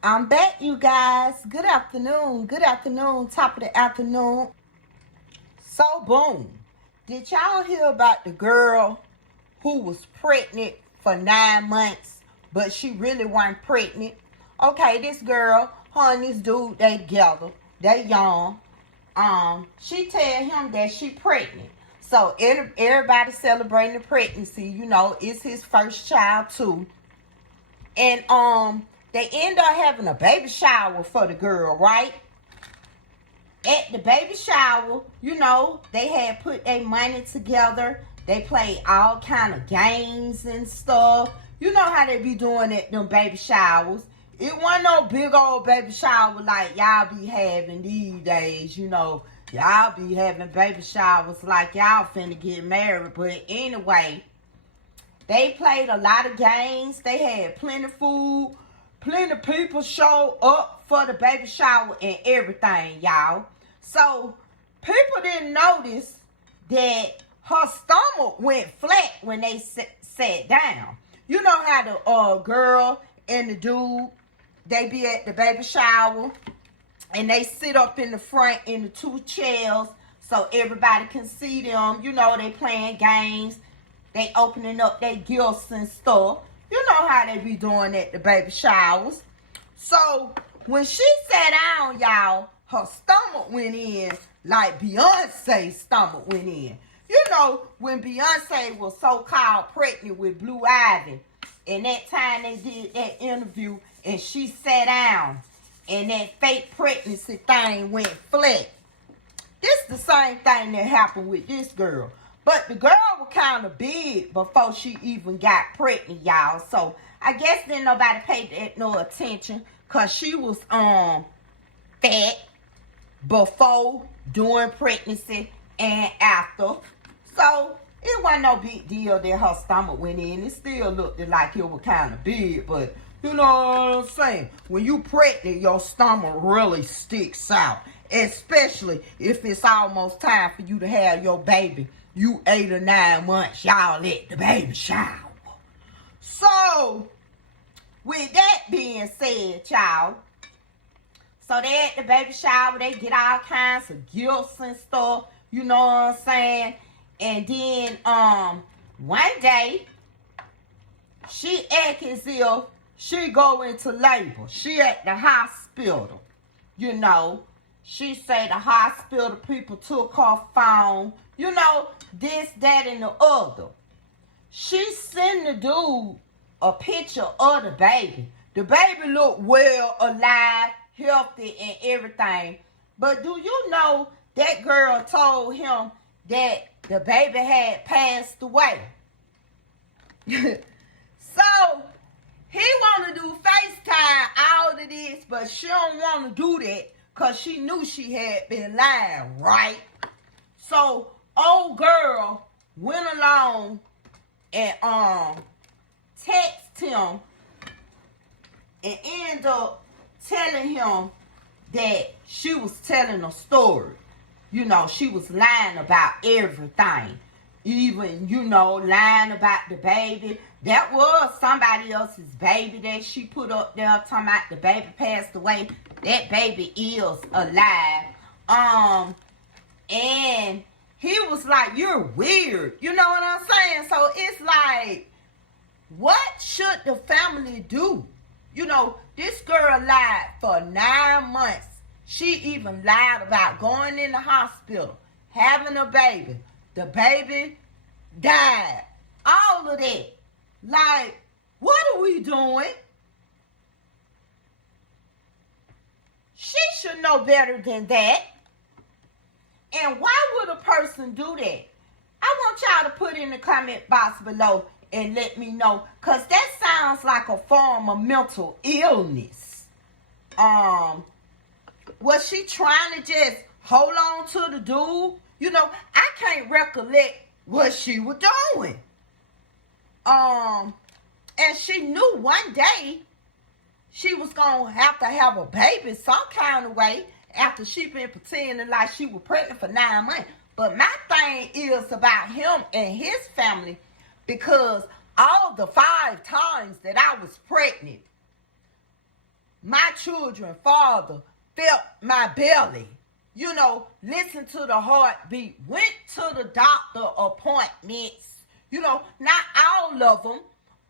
I'm back, you guys. Good afternoon. Good afternoon. Top of the afternoon. So, boom. Did y'all hear about the girl who was pregnant for 9 months, but she really wasn't pregnant? Okay, this girl, her and this dude, they together. They young. She tell him that she pregnant. So everybody celebrating the pregnancy. It's his first child too. And they end up having a baby shower for the girl, right? At the baby shower, they had put their money together. They played all kind of games and stuff. You know how they be doing at them baby showers. It wasn't no big old baby shower like y'all be having these days, Y'all be having baby showers like y'all finna get married. But anyway, they played a lot of games. They had plenty of food. Plenty of people showed up for the baby shower and everything, y'all. So, people didn't notice that her stomach went flat when they sat down. You know how the girl and the dude, they be at the baby shower and they sit up in the front in the two chairs so everybody can see them. They playing games. They opening up their gifts and stuff. You know how they be doing at the baby showers. So, when she sat down, y'all, her stomach went in like Beyonce's stomach went in. When Beyonce was so-called pregnant with Blue Ivy, and that time they did that interview, and she sat down, and that fake pregnancy thing went flat. This the same thing that happened with this girl. But the girl was kind of big before she even got pregnant, y'all. So, I guess didn't nobody pay that no attention. Because she was fat before, during pregnancy, and after. So, it wasn't no big deal that her stomach went in. It still looked like it was kind of big. But, you know what I'm saying? When you pregnant, your stomach really sticks out. Especially if it's almost time for you to have your baby. You 8 or 9 months, y'all at the baby shower. So, with that being said, y'all, so they at the baby shower, they get all kinds of gifts and stuff, you know what I'm saying? And then, one day, she act as if she go into labor. She at the hospital, She say the hospital people took her phone, this, that, and the other. She sent the dude a picture of the baby. The baby looked well, alive, healthy, and everything. But do you know that girl told him that the baby had passed away? So, he want to do FaceTime, all of this, but she don't want to do that because she knew she had been lying, right? So, old girl went along and text him and ended up telling him that she was telling a story. She was lying about everything. Even, lying about the baby. That was somebody else's baby that she put up there talking about the baby passed away. That baby is alive. And he was like, you're weird. You know what I'm saying? So it's like, what should the family do? This girl lied for 9 months. She even lied about going in the hospital, having a baby. The baby died. All of that. Like, what are we doing? She should know better than that. And why would a person do that? I want y'all to put in the comment box below and let me know. Because that sounds like a form of mental illness. Was she trying to just hold on to the dude? I can't recollect what she was doing. And she knew one day she was going to have a baby some kind of way after she been pretending like she was pregnant for 9 months. But my thing is about him and his family, because all the 5 times that I was pregnant, my children, Father, felt my belly. You know, listen to the heartbeat, went to the doctor appointments, you know, not all of them,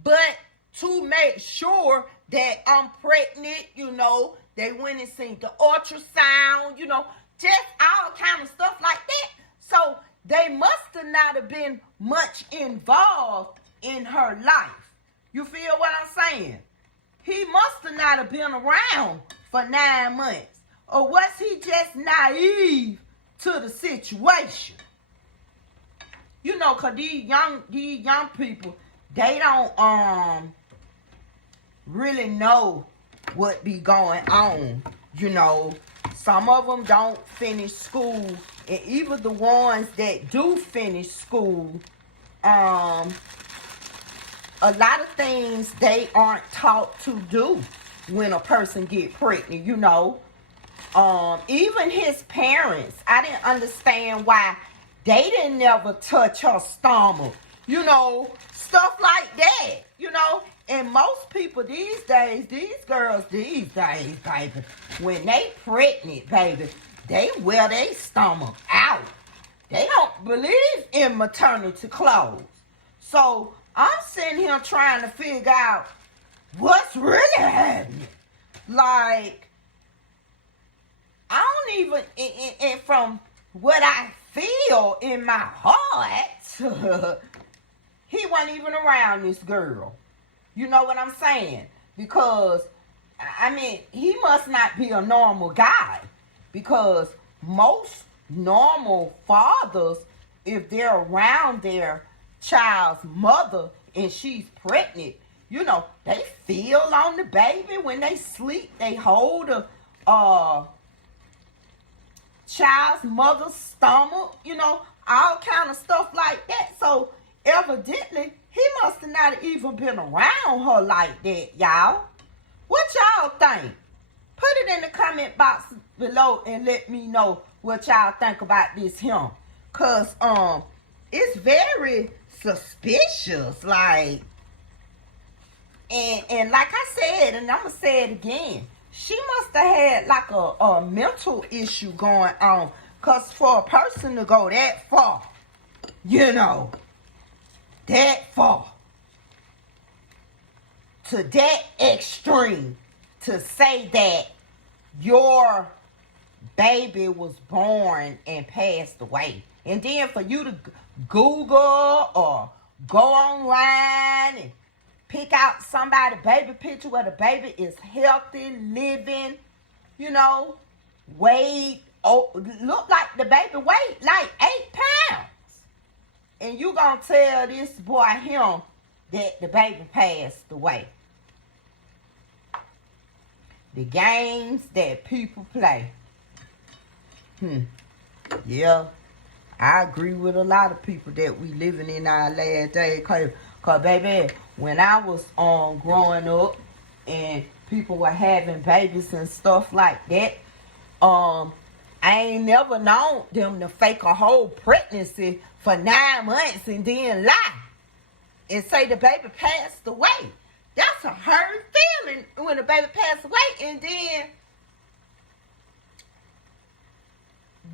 but to make sure that I'm pregnant, you know, they went and seen the ultrasound, you know, just all kind of stuff like that. So they must have not have been much involved in her life. You feel what I'm saying? He must have not have been around for 9 months. Or was he just naive to the situation? You know, cause these young people, they don't really know what be going on. You know, some of them don't finish school, and even the ones that do finish school, a lot of things they aren't taught to do when a person get pregnant. You know. Even his parents, I didn't understand why they didn't never touch her stomach, you know, stuff like that, you know. And most people these days, these girls these days, baby, when they pregnant, baby, they wear their stomach out. They don't believe in maternity clothes. So I'm sitting here trying to figure out what's really happening. Like, I don't even, and from what I feel in my heart, he wasn't even around this girl. You know what I'm saying? Because, I mean, he must not be a normal guy. Because most normal fathers, if they're around their child's mother and she's pregnant, you know, they feel on the baby when they sleep. They hold a child's mother's stomach, you know, all kind of stuff like that. So evidently he must have not even been around her like that, y'all. What y'all think? Put it in the comment box below and let me know what y'all think about this him. Cause it's very suspicious, like, and like I said, and I'm gonna say it again, she must have had like a mental issue going on. Because for a person to go that far, you know, that far, to that extreme, to say that your baby was born and passed away. And then for you to Google or go online and pick out somebody's baby picture where the baby is healthy, living, you know, weighed, look like the baby weighed like 8 pounds. And you gonna tell this boy him that the baby passed away. The games that people play. Yeah, I agree with a lot of people that we living in our last days. Cause baby, when I was growing up and people were having babies and stuff like that, I ain't never known them to fake a whole pregnancy for 9 months and then lie and say the baby passed away. That's a hurt feeling when the baby passed away. And then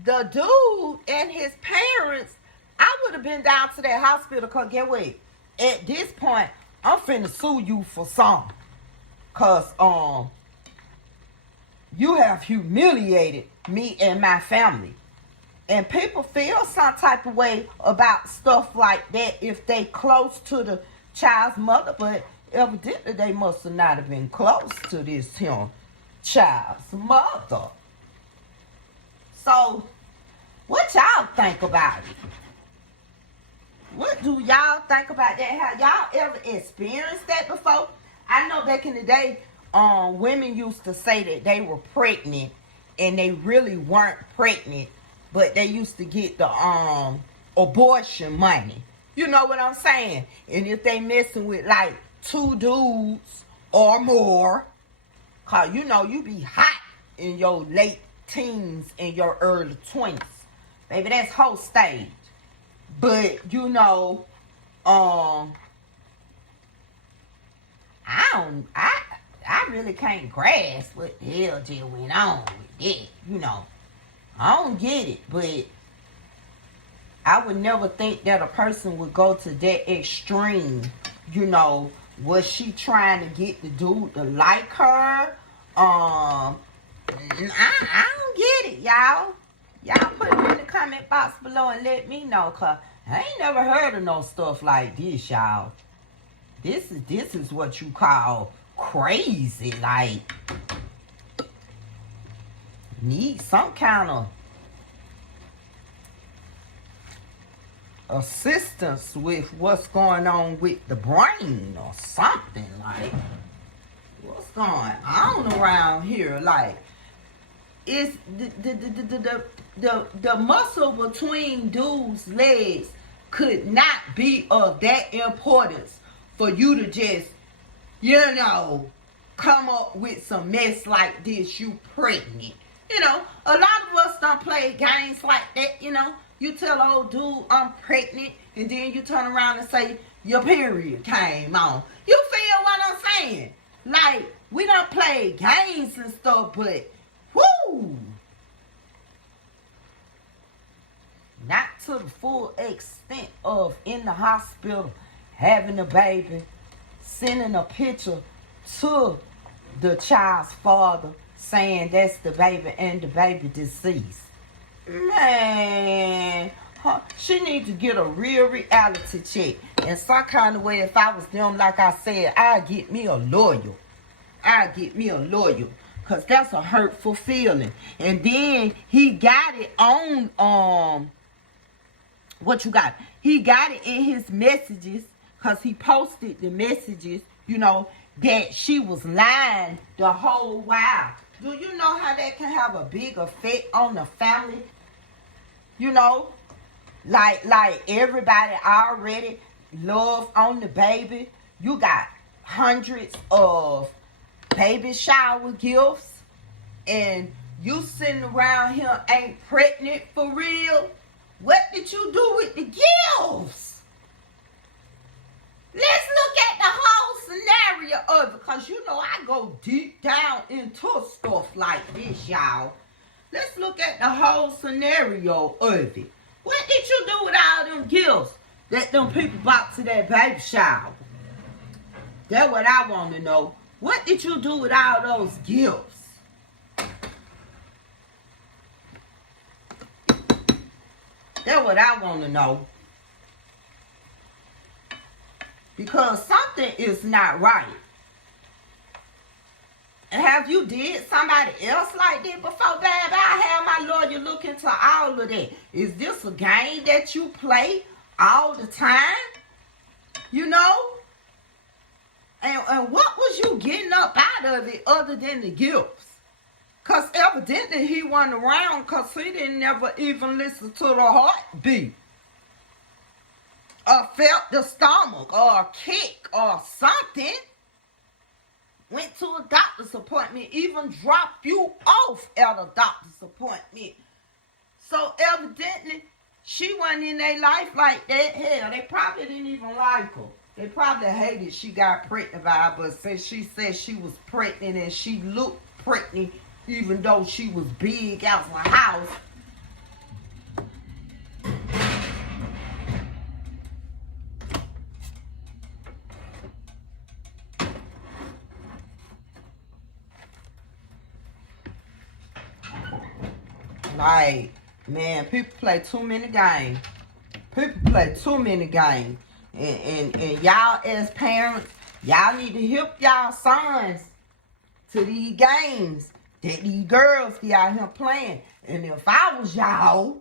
the dude and his parents, I would have been down to that hospital because get what? At this point, I'm finna sue you for something. Cause you have humiliated me and my family. And people feel some type of way about stuff like that if they close to the child's mother, but evidently they must have not have been close to this child's mother. So, what y'all think about it? What do y'all think about that? Have y'all ever experienced that before? I know back in the day, women used to say that they were pregnant and they really weren't pregnant, but they used to get the abortion money. You know what I'm saying? And if they messing with like 2 dudes or more, cause you know you be hot in your late teens and your early 20s. Baby, that's whole stage. But you know, I really can't grasp what the hell just went on with that. You know, I don't get it, but I would never think that a person would go to that extreme. You know, was she trying to get the dude to like her? I don't get it, y'all. Y'all put it in the comment box below and let me know, cause I ain't never heard of no stuff like this, y'all. This is what you call crazy. Like, need some kind of assistance with what's going on with the brain or something. Like, what's going on around here? Like, it's the muscle between dudes' legs could not be of that importance for you to just, you know, come up with some mess like this. You pregnant. You know, a lot of us don't play games like that, you know. You tell old dude, I'm pregnant, and then you turn around and say, your period came on. You feel what I'm saying? Like, we don't play games and stuff, but, whoo! Not to the full extent of in the hospital, having a baby, sending a picture to the child's father, saying that's the baby and the baby deceased. Man, she needs to get a real reality check. In some kind of way, if I was them, like I said, I'd get me a lawyer. Because that's a hurtful feeling. And then he got it on, what you got? He got it in his messages, because he posted the messages, you know, that she was lying the whole while. Do you know how that can have a big effect on the family? You know, like everybody already love on the baby. You got hundreds of baby shower gifts, and you sitting around here ain't pregnant for real. What did you do with the gifts? Let's look at the whole scenario of it, because you know I go deep down into stuff like this, y'all. Let's look at the whole scenario of it. What did you do with all them gifts that them people bought to that baby shower? That's what I want to know. What did you do with all those gifts? That's what I want to know. Because something is not right. And have you did somebody else like that before, baby? I have my lawyer look into all of that. Is this a game that you play all the time? You know? And what was you getting up out of it other than the gifts? Because evidently he wasn't around, because he didn't never even listen to the heartbeat. Or felt the stomach, or a kick, or something. Went to a doctor's appointment, even dropped you off at a doctor's appointment. So evidently, she wasn't in their life like that. Hell, they probably didn't even like her. They probably hated she got pregnant by her, but since she said she was pregnant and she looked pregnant, even though she was big out of her house, like, man, people play too many games. And y'all as parents, y'all need to help y'all sons to these games that these girls be out here playing. And if I was y'all,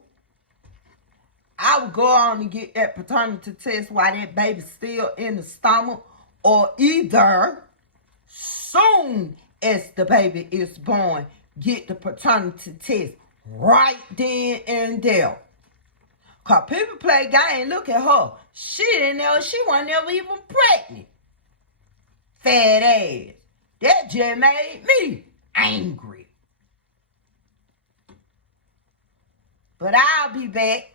I would go on and get that paternity test while that baby's still in the stomach, or either soon as the baby is born, get the paternity test right then and there. Because people play game. Look at her. She didn't know she wasn't ever even pregnant. Fat ass. That just made me angry. But I'll be back.